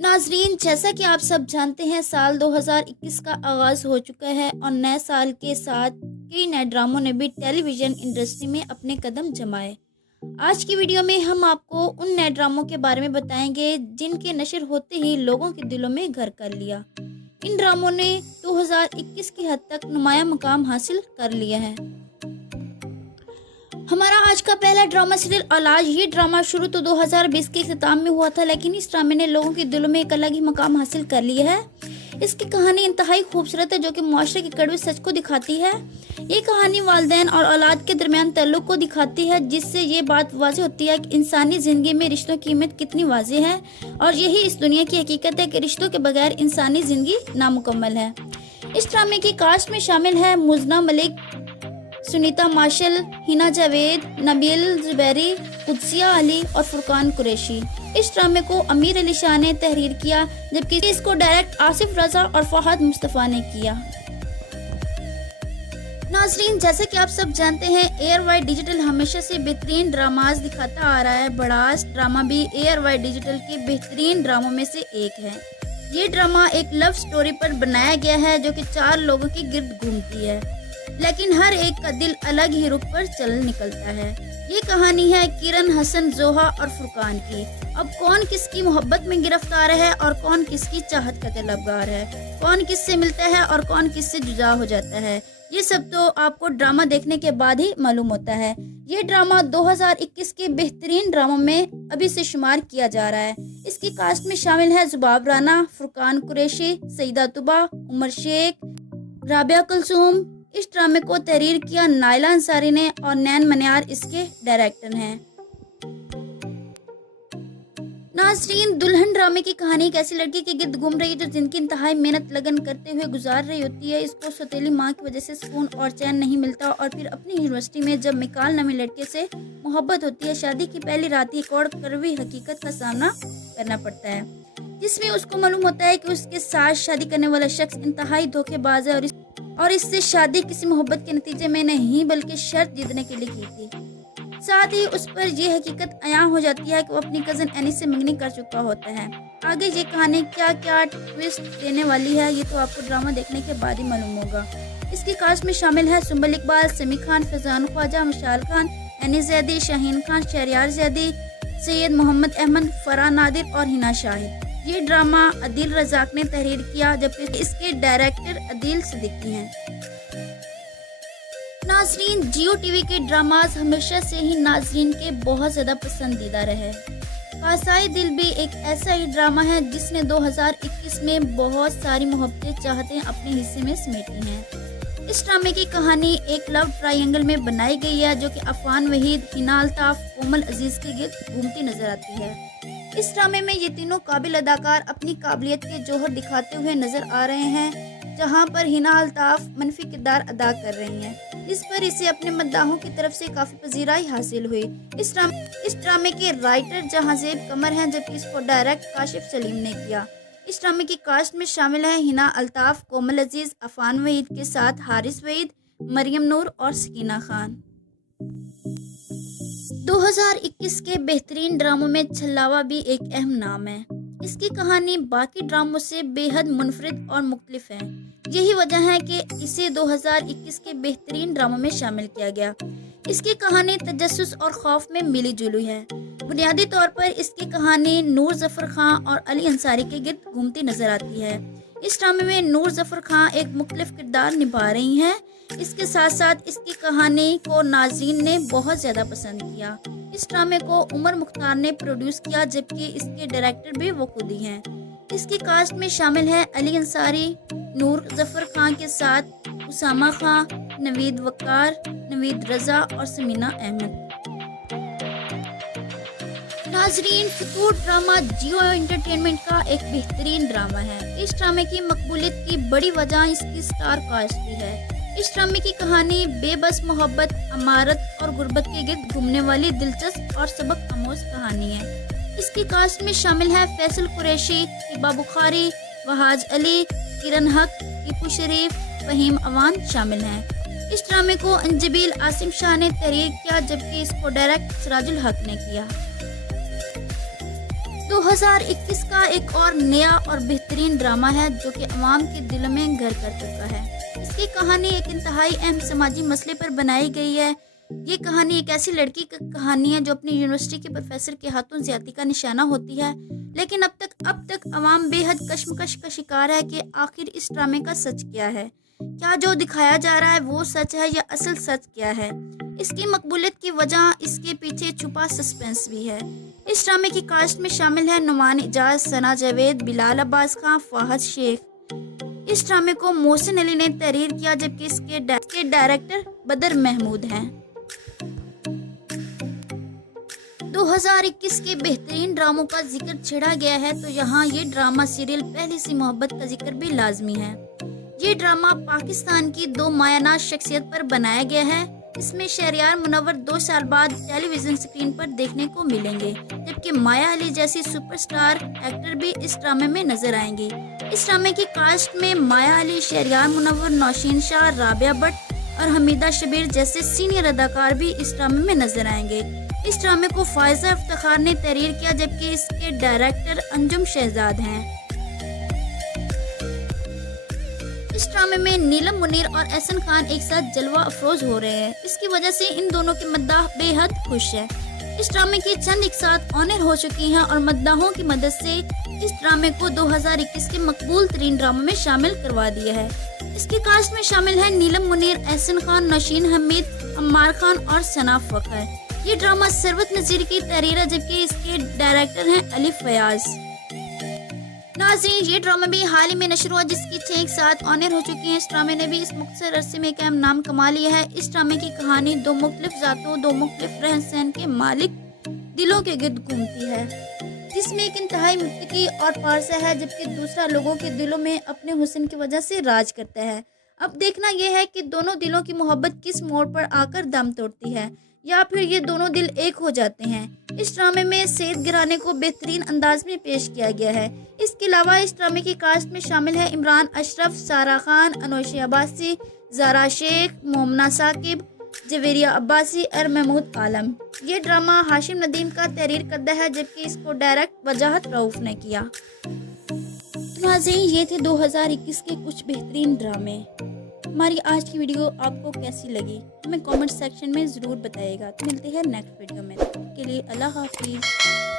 नाजरीन, जैसा कि आप सब जानते हैं, साल 2021 का आगाज़ हो चुका है और नए साल के साथ कई नए ड्रामों ने भी टेलीविज़न इंडस्ट्री में अपने कदम जमाए। आज की वीडियो में हम आपको उन नए ड्रामों के बारे में बताएंगे जिनके नशर होते ही लोगों के दिलों में घर कर लिया। इन ड्रामों ने 2021 की हद तक नुमाया मुकाम हासिल कर लिया है। हमारा आज का पहला ड्रामा सीरियल औलाद। ये ड्रामा शुरू तो 2020 के इख्तिताम में हुआ था, लेकिन इस ड्रामे ने लोगों के दिलों में एक अलग ही मकाम हासिल कर लिया है। इसकी कहानी इंतहाई खूबसूरत है, जो कि मुआशरे के कड़वे सच को दिखाती है। ये कहानी वालिदैन और औलाद के दरमियान ताल्लुक को दिखाती है, जिससे ये बात वाज़ेह होती है कि इंसानी ज़िंदगी में रिश्तों की अहमियत कितनी वाज़ेह है, और यही इस दुनिया की हकीकत है कि रिश्तों के बगैर इंसानी ज़िंदगी नामुकम्मल है। इस ड्रामे की कास्ट में शामिल है मुज़ना मलिक, सुनीता मार्शल, हिना जावेद, नबील जुबैरी, कुदसिया अली और फुरकान कुरैशी। इस ड्रामे को अमीर अली शाह ने तहरीर किया, जबकि इसको डायरेक्ट आसिफ रजा और फहद मुस्तफ़ा ने किया। नाजरीन, जैसे कि आप सब जानते हैं, एयर वाई डिजिटल हमेशा से बेहतरीन ड्रामाज दिखाता आ रहा है। बड़ास ड्रामा भी एयर वाई डिजिटल के बेहतरीन ड्रामों में से एक है। ये ड्रामा एक लव स्टोरी पर बनाया गया है, जो कि 4 लोगों की गिर्द घूमती है, लेकिन हर एक का दिल अलग ही रुख पर चल निकलता है। ये कहानी है किरण, हसन, जोहा और फुरकान की। अब कौन किसकी मोहब्बत में गिरफ्तार है और कौन किसकी चाहत का तलबगार है, कौन किससे मिलता है और कौन किससे जुदा हो जाता है, ये सब तो आपको ड्रामा देखने के बाद ही मालूम होता है। ये ड्रामा 2021 के बेहतरीन ड्रामों में अभी से शुमार किया जा रहा है। इसकी कास्ट में शामिल है जुबाब राना, फुरकान कुरैशी, सईदा तुबा, उमर शेख, राबिया कुलसूम। इस ड्रामे को तहरीर किया नाइला अंसारी ने और नैन मनियार इसके डायरेक्टर हैं। नाजरीन, दुल्हन ड्रामे की कहानी एक ऐसी लड़की के गिर्द घूम रही है जो जिनकी इंतहाई मेहनत लगन करते हुए गुजार रही होती है। इसको सौतेली माँ की वजह से सुकून और चैन नहीं मिलता, और फिर अपनी यूनिवर्सिटी में जब मिकाल नामी लड़के से मोहब्बत होती है, शादी की पहली रात ही एक और कड़वी हकीकत का सामना करना पड़ता है, जिसमें उसको मालूम होता है कि उसके साथ शादी करने वाला शख्स इंतहाई धोखेबाज है और इससे शादी किसी मोहब्बत के नतीजे में नहीं बल्कि शर्त जीतने के लिए की थी। साथ ही उस पर यह हकीकत अयां हो जाती है कि वो अपनी कजन एनी से मंगनी कर चुका होता है। आगे ये कहानी क्या क्या ट्विस्ट देने वाली है, ये तो आपको ड्रामा देखने के बाद ही मालूम होगा। इसकी कास्ट में शामिल है सुंबल इकबाल, समी खान, फैजान ख्वाजा, मशाल खान, एनी जैदी, शाहीन खान, शहरियार जैदी, सैयद मोहम्मद अहमद, फराह नादिर और हिना शाहिद। ये ड्रामा अदील रजाक ने तहरीर किया, जबकि इसके डायरेक्टर अदील सिद्दीकी हैं। नाजरीन, जियो टीवी के ड्रामाज हमेशा से ही नाजरीन के बहुत ज़्यादा पसंदीदा रहे। कासाई दिल भी एक ऐसा ही ड्रामा है जिसने 2021 में बहुत सारी मोहब्बतें चाहते अपने हिस्से में समेटी हैं। इस ड्रामे की कहानी एक लव ट्रायंगल में बनाई गई है, जो कि अफान वहीद, हिना अल्ताफ, कोमल अजीज के गिर्द घूमती नजर आती है। इस ड्रामे में ये तीनों काबिल अदाकार अपनी काबिलियत के जौहर दिखाते हुए नजर आ रहे हैं, जहां पर हिना अल्ताफ मनफी किरदार अदा कर रही हैं, जिस पर इसे अपने मद्दाहों की तरफ से काफ़ी पजीराई हासिल हुई। इस ड्रामे के राइटर जहांजेब कमर हैं, जबकि इसको डायरेक्ट काशिफ सलीम ने किया। इस ड्रामे की कास्ट में शामिल है हिना अल्ताफ, कोमल अजीज, अफान वहीद के साथ हारिस वहीद, मरियम नूर और सकीना खान। 2021 के बेहतरीन ड्रामों में छल्लावा भी एक अहम नाम है। इसकी कहानी बाकी ड्रामों से बेहद मुनफरिद और मुख्तलिफ है। यही वजह है कि इसे 2021 के बेहतरीन ड्रामों में शामिल किया गया। इसकी कहानी तजस्सुस और खौफ में मिली जुली है। बुनियादी तौर पर इसकी कहानी नूर जफर खान और अली अंसारी के गिर्द घूमती नजर आती है। इस ड्रामे में नूर जफर खान एक मुख्तलिफ किरदार निभा रही हैं। इसके साथ साथ इसकी कहानी को नाज़रीन ने बहुत ज़्यादा पसंद किया। इस ड्रामे को उमर मुख्तार ने प्रोड्यूस किया, जबकि इसके डायरेक्टर भी वो खुद ही हैं। इसकी कास्ट में शामिल है अली अंसारी, नूर जफर खान के साथ उसामा खान, नवीद वकार, नवीद रजा और समीना अहमद। नाजरीन, फितूर ड्रामा जियो एंटरटेनमेंट का एक बेहतरीन ड्रामा है। इस ड्रामे की मकबूलियत की बड़ी वजह इसकी स्टार कास्ट भी है। इस ड्रामे की कहानी बेबस मोहब्बत, अमारत और गुर्बत के गिर्द घूमने वाली दिलचस्प और सबक आमोज कहानी है। इसकी कास्ट में शामिल है फैसल कुरैशी, हिबा बुखारी, वहाज अली, किरण हक, टीपू शरीफ, फहीम अवान शामिल हैं। इस ड्रामे को अंजबील आसिम शाह ने तहरीर किया, जबकि इसको डायरेक्ट सिराजुल हक ने किया। 2021 का एक और नया और बेहतरीन ड्रामा है जो कि अवाम के दिल में घर कर चुका है। इसकी कहानी एक इंतहाई अहम समाजी मसले पर बनाई गई है। ये कहानी एक ऐसी लड़की की कहानी है जो अपनी यूनिवर्सिटी के प्रोफेसर के हाथों ज्यादती का निशाना होती है, लेकिन अब तक अवाम बेहद कश्मकश का शिकार है कि आखिर इस ड्रामे का सच क्या है। क्या जो दिखाया जा रहा है वो सच है या असल सच क्या है। इसकी मकबूलियत की वजह इसके पीछे छुपा सस्पेंस भी है। इस ड्रामे की कास्ट में शामिल है नुमान इजाज, सना जावेद, बिलाल अब्बास खान, फहद शेख। इस ड्रामे को मोहसिन अली ने तहरीर किया, जबकि इसके डायरेक्टर बदर महमूद हैं। 2021 के बेहतरीन ड्रामों का जिक्र छेड़ा गया है तो यहाँ ये ड्रामा सीरियल पहली सी मोहब्बत का जिक्र भी लाजमी है। ये ड्रामा पाकिस्तान की दो मायानाज शख्सियत पर बनाया गया है। इसमें शहरयार मुनव्वर 2 साल बाद टेलीविजन स्क्रीन पर देखने को मिलेंगे, जबकि माया अली जैसी सुपरस्टार एक्टर भी इस ड्रामे में नजर आएंगी। इस ड्रामे की कास्ट में माया अली, शहरयार मुनव्वर, नौशीन शाह, राबिया भट्ट और हमीदा शबीर जैसे सीनियर अदाकार भी इस ड्रामे में नजर आएंगे। इस ड्रामे को फायजा इफ्तिखार ने तहरीर किया, जबकि इसके डायरेक्टर अंजुम शहजाद हैं। इस ड्रामे में नीलम मुनीर और एहसन खान एक साथ जलवा अफरोज हो रहे हैं। इसकी वजह से इन दोनों के मद्दाह बेहद खुश है। इस ड्रामे की चंद एक साथ ऑनर हो चुकी हैं और मद्दाहों की मदद से इस ड्रामे को 2021 के मकबूल तरीन ड्रामों में शामिल करवा दिया है। इसकी कास्ट में शामिल है नीलम मुनीर, एहसन खान, नौशीन हमीद, अम्मार खान और सना फखर। ये ड्रामा सरवत नजीर की तहरीर है, जबकि इसके डायरेक्टर हैं अली फयाज। नाज़रीन, ये ड्रामा भी हाल ही में नशर हुआ, जिसकी 6 साथ ऑनर हो चुकी हैं। इस ड्रामे ने भी इस मुख्तसर अरसे में एक अहम नाम कमा लिया है। इस ड्रामे की कहानी दो मुख्तलिफ ज़ातों, दो मुख्तलिफ रहन सहन के मालिक दिलों के गिर्द घूमती है, जिसमें एक इंतहाई मुत्तकी और पारसा है, जबकि दूसरा लोगों के दिलों में अपने हुस्न की वजह से राज करता है। अब देखना यह है कि दोनों दिलों की मोहब्बत किस मोड़ पर आकर दम तोड़ती है, या फिर ये दोनों दिल एक हो जाते हैं। इस ड्रामे में सेठ गिराने को बेहतरीन अंदाज में पेश किया गया है। इसके अलावा इस ड्रामे की कास्ट में शामिल है इमरान अशरफ, सारा खान, अनोशी अब्बासी, ज़ारा शेख, मोमना साकिब, जवेरिया अब्बासी और महमूद आलम। ये ड्रामा हाशिम नदीम का तहरीर करदा है, जबकि इसको डायरेक्ट वजाहत रऊफ ने किया। नाज़रीन, ये थे 2021 के कुछ बेहतरीन ड्रामे। हमारी आज की वीडियो आपको कैसी लगी हमें कमेंट सेक्शन में ज़रूर बताइएगा। तो मिलते हैं नेक्स्ट वीडियो में, तब तक के लिए अल्लाह हाफिज़।